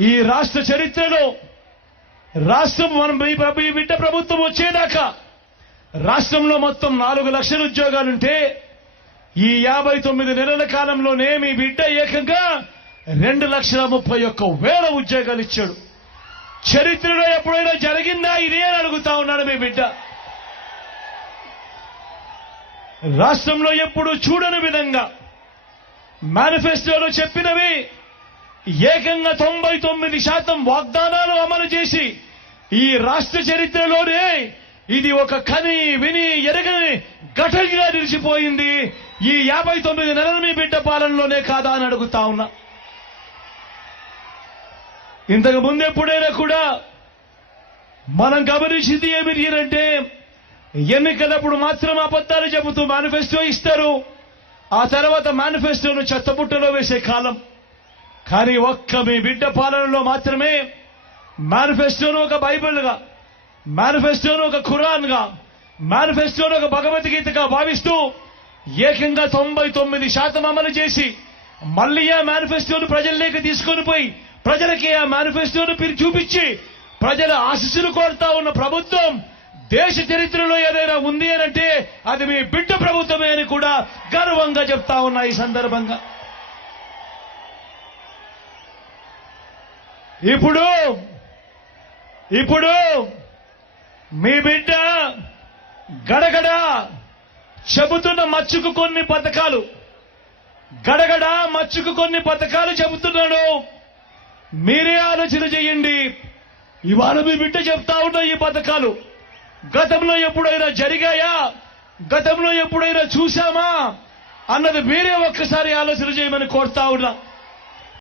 ఈ రాష్ట్ర చరిత్రలో రాష్ట్రం మనం ఈ బిడ్డ ప్రభుత్వం వచ్చేదాకా రాష్ట్రంలో మొత్తం నాలుగు లక్షల ఉద్యోగాలుంటే ఈ యాభై తొమ్మిది నెలల కాలంలోనే మీ బిడ్డ ఏకంగా రెండు లక్షల ముప్పై ఒక్క వేల ఉద్యోగాలు ఇచ్చాడు. చరిత్రలో ఎప్పుడైనా జరిగిందా ఇదే అని అడుగుతా ఉన్నాడు మీ బిడ్డ. రాష్ట్రంలో ఎప్పుడు చూడని విధంగా మేనిఫెస్టోలో చెప్పినవి ఏకంగా తొంభై తొమ్మిది శాతం వాగ్దానాలు అమలు చేసి ఈ రాష్ట్ర చరిత్రలోనే ఇది ఒక కని విని ఎరగని ఘటనగా నిలిచిపోయింది. ఈ యాభై తొమ్మిది నెలల మీ బిడ్డ పాలనలోనే కాదా అని అడుగుతా ఉన్నా. ఇంతకు ముందు ఎప్పుడైనా కూడా మనం గమనించింది ఏమిటి అంటే ఎన్నికలప్పుడు మాత్రం అబద్ధాలు చెబుతూ మేనిఫెస్టో ఇస్తారు. ఆ తర్వాత మేనిఫెస్టోను చెత్తబుట్టలో వేసే కాలం. కానీ ఒక్క మీ బిడ్డ పాలనలో మాత్రమే మేనిఫెస్టోను ఒక బైబిల్గా మేనిఫెస్టోను ఒక ఖురాన్గా మేనిఫెస్టోను ఒక భగవద్గీతగా భావిస్తూ ఏకంగా తొంభై తొమ్మిది శాతం అమలు చేసి మళ్ళీ ఆ మేనిఫెస్టోను ప్రజల్లోకి తీసుకొని పోయి ప్రజలకి ఆ మేనిఫెస్టోను పిలి చూపించి ప్రజల ఆశీస్సులు కోరుతా ఉన్న ప్రభుత్వం దేశ చరిత్రలో ఏదైనా ఉంది అని అంటే అది మీ బిడ్డ ప్రభుత్వమే అని కూడా గర్వంగా చెప్తా ఉన్నా ఈ సందర్భంగా. ఇప్పుడు ఇప్పుడు మీ బిడ్డ గడగడ చెబుతున్న మచ్చుకు కొన్ని పథకాలు. గడగడ మచ్చుకు కొన్ని పథకాలు చెబుతున్నాడు. మీరే ఆలోచన చేయండి. ఇవాళ మీ బిడ్డ చెప్తా ఉన్న ఈ పథకాలు. గతంలో ఎప్పుడైనా జరిగాయా? గతంలో ఎప్పుడైనా చూశామా? అన్నది మీరే ఒక్కసారి ఆలోచన చేయమని కోరుతా ఉన్నా.